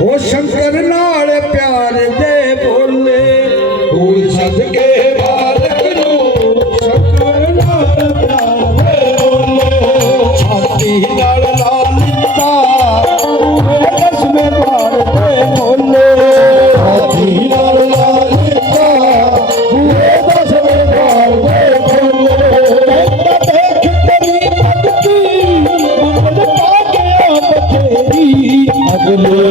हो शंकर नाल प्यार दे बोले फूल सदके बालक नू शंकर नाल प्यार दे बोले छाती नाल लालिता दसवें द्वार दे बोले छाती नाल लालिता दसवें द्वार दे बोले देख तेरी भक्ति मंगल पाके बतेरी अगले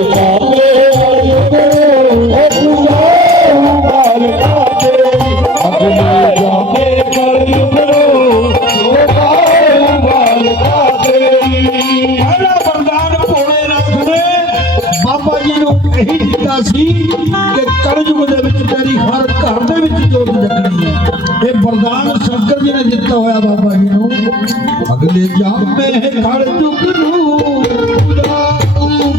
बाबा जी ने यही दिता सी कि कलयुग दे विच तेरी हर घर दे विच जोत जगनी है। ये वरदान शंकर जी ने दिता होया बाबा जी नूं। अगले जामे कलयुग नूं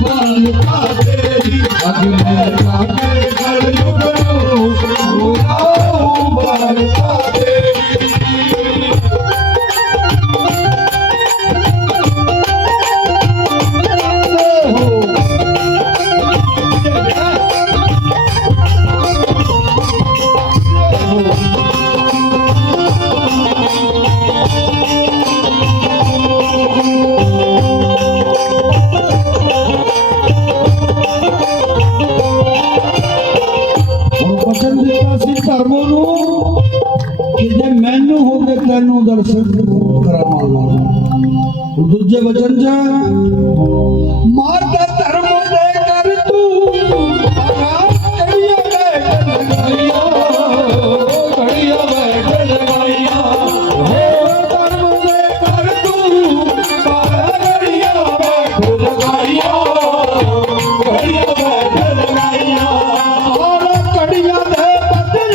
बाल का तेरी अगले जामे कलयुग नूं बाल का तेरी धर्मों नूं कि जे मैनू हो के तैनू दर्शन करावांगा। दूजे वचन च मार दे धर्म दे कर तू घड़िया बैठ लगाइया हो धर्म दे कर तू घड़िया बैठ लगाइया घड़िया बैठ लगाइया और घड़िया दे गाइया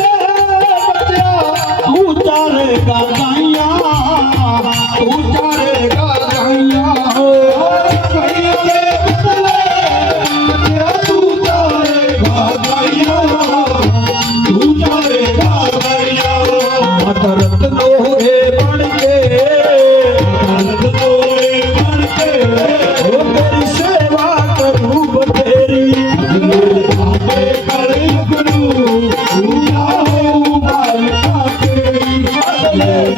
तू चारेगा गाइया हो घड़िया दे बदले तू चारेगा गाइया तू चारेगा गाइया मदरत लोहे बन के ओ तेरी सेवा करूं बतेरी करे गुरु पूजा हो बाल का तेरी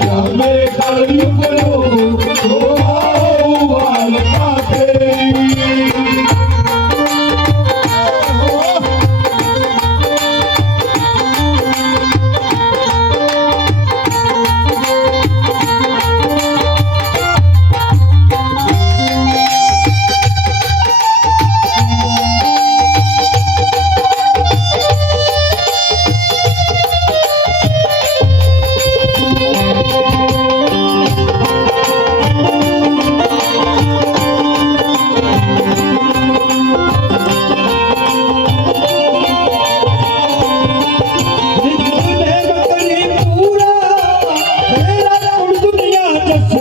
जामे कलयुग नूं बाल का तेरी दुनिया जस